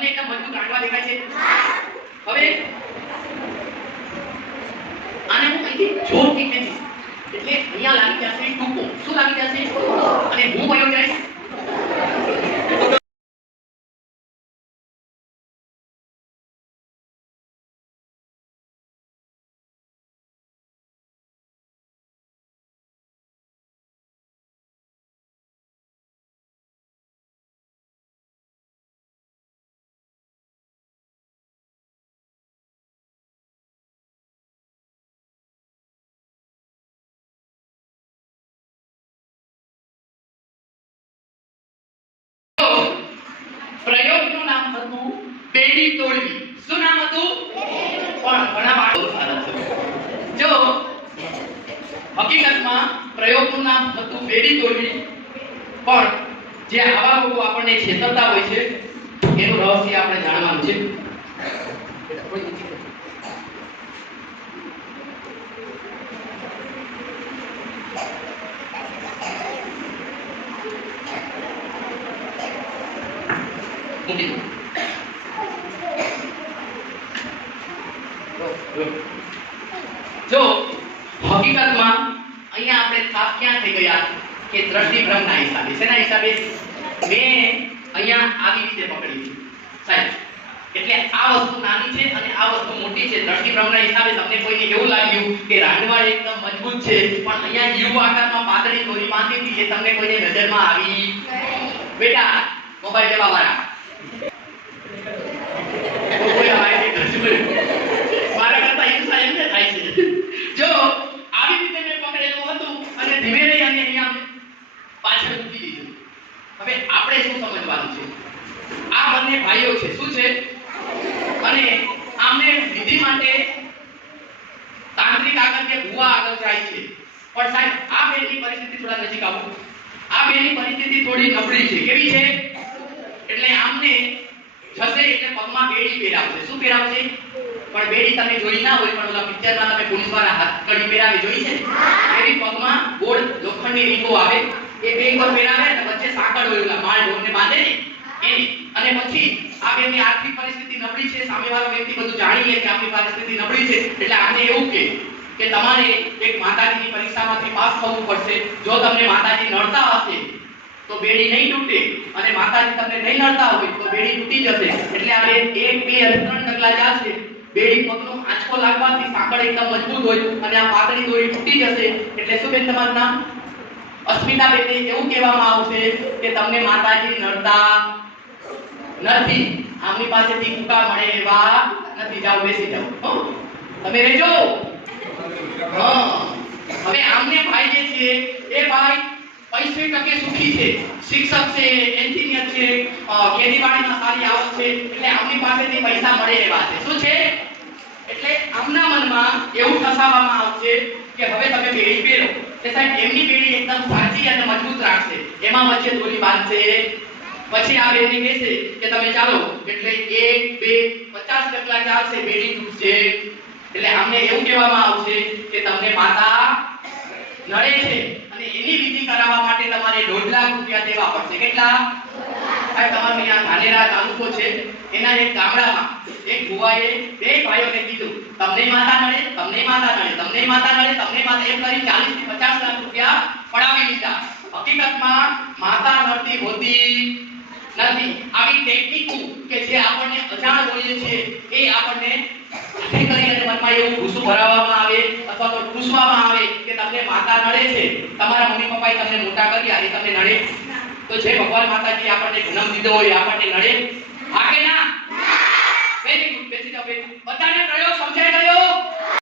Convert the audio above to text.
તમને એકદમ મજબૂત રાંડવા દેખાય છે. હવે, આને હું અહીંથી જોરથી ખેંચીશ એટલે અહીંયા લાગી જશે ટૂંકો. શું લાગી જશે? હતું બેડી તોડવી. શું નામ હતું? પણ ઘણા બાળકો જો, હકીકતમાં પ્રયોગનું નામ હતું બેડી તોડવી. પણ જે આવા લોકો આપણને છેતરતા હોય છે, એનું રહસ્ય આપણે જાણવાનું છે. મૂકી દો. જો હકીકતમાં અહીંયા આપણે થાપ ક્યાં થઈ ગયા? કે દ્રષ્ટિભ્રમના હિસાબે. શેના હિસાબે? મેં અહીંયા આવી રીતે પકડી સાહેબ એટલે આ વસ્તુ નાની છે અને આ વસ્તુ મોટી છે. દ્રષ્ટિ દ્રષ્ટિભ્રમના હિસાબે તમને કોઈને એવું લાગ્યું કે રાંડવા એકદમ મજબૂત છે પણ અહીંયા યુ આકારમાં પાતળી દોરી બાંધી હતી એ તમને કોઈને નજરમાં આવી બેટા મોબાઈલ જવા વાળા કોઈ માહિતી નથી મળી. મારા કરતા હિંસા એમને થાય છે જો આવી રીતે મેં પકડેલું હતું અને ધીમે રહી અને અહીંયા પાછળ મૂકી દીધું હવે આપણે શું સમજવાનું છે? આ બંને ભાઈઓ છે, શું છે? અને આમને વિધિ માટે તાંત્રિક આગળ કે ભુવા આગળ જાય છે. પણ સાહેબ, આ બેની પરિસ્થિતિ થોડા નજીક આવો. આ બેની પરિસ્થિતિ થોડી નબળી છે. કેવી છે? એટલે આમને જશે એટલે પગમાં બેડી પહેરાવશે. શું પહેરાવશે? પણ બેડી તમે જોઈ ના હોય, પણ ઓલા પિક્ચરમાં તમે પોલીસવાળા હાથ કડી પહેરાવે જોઈ છે? એવી પગમાં ગોળ લોખંડની રીંગો આવે. એ બે પર પહેરાવે અને સાંકળ હોય એટલે હોય, તો બેડી તૂટી જશે. એટલે આંચકો લાગવાથી મજબૂત હોય અને આ પાતળી દોરી તૂટી જશે. એટલે શું બેન તમારું નામ? અસ્મિતા બેન એવું કહેવામાં આવશે કે તમને માતાજી નડતા નથી. આમની પાસેથી કુકા મળે એવા નથી. જાઓ, બેસી જાઓ. તમે રહેજો. હવે આમને ભાઈ જે છે, એ ભાઈ પૈસે ટકે સુખી છે. શિક્ષક છે, એન્જિનિયર છે ખેતીવાડીમાં સારી આવક છે. એટલે આમની પાસેથી પૈસા મળે એવા છે. શું છે? એટલે આમના મનમાં એવું ફસાવવામાં આવશે કે હવે તમે બેડી પહેરો. કે સાહેબ એમની પેઢી એકદમ સાચી અને મજબૂત રાખશે? એમાં વચ્ચે દોરી બાંધશે પછી આ બેને કહેશે કે તમે ચાલો, એટલે એક, બે, પચાસ ટકા ચાલશે બેડી તૂટશે એટલે અમને એવું કહેવામાં આવશે કે તમને માતા નડે છે અને એની વિધિ કરાવવા માટે તમારે દોઢ લાખ રૂપિયા દેવા પડશે. કેટલા? સાહેબ તમારે અહીંયા ધાનેરા તાલુકો છે. એના એક ગામડામાં એક ભુવાએ બે ભાઈઓને કીધું, તમને માતા મળે તમને માતા મળે તમને માતા મળે તમને માતા એમ કરી 40 થી 50 લાખ રૂપિયા પડાવી લીધા હકીકતમાં માતા નડતી હોતી નથી. આવી ટેકનિકો કે જે આપણને અજાણ હોઈએ છીએ એ આપણને જેથી કરીને મનમાં એવું ખુશું ભરાવવામાં આવે અથવા તો પૂછવામાં આવે કે તમને માતા મળે છે. તમારા મમ્મી પપ્પાએ તમને મોટા કર્યા, એ તમને નડે તો જે ભગવાન માતાજી આપણને જન્મ દીધો હોય આપણને લડે આ કે ના? વેરી ગુડ બેસી જાવ બધાને